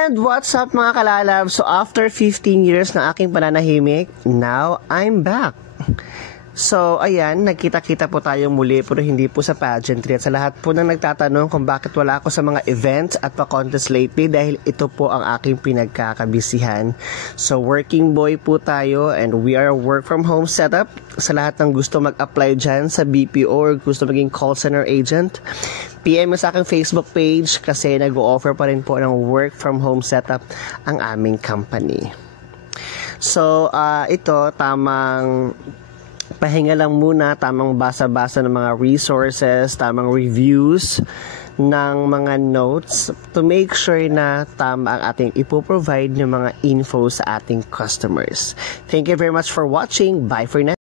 And what's up mga kalalab? So after 15 years na aking pananahimik, now I'm back. So ayan, nagkita-kita po tayo muli pero hindi po sa pageantry at sa lahat po nang nagtatanong kung bakit wala ako sa mga events at pa-contest lately dahil ito po ang aking pinagkakabisihan. So working boy po tayo and we are a work from home setup. Sa lahat ng gusto mag-apply dyan sa BPO or gusto maging call center agent, PM mo sa aking Facebook page kasi nag-o-offer pa rin po ng work from home setup ang aming company. So ito tamang pahinga lang muna, tamang basa-basa ng mga resources, tamang reviews ng mga notes to make sure na tama ang ating ipoprovide ng mga info sa ating customers. Thank you very much for watching. Bye for now.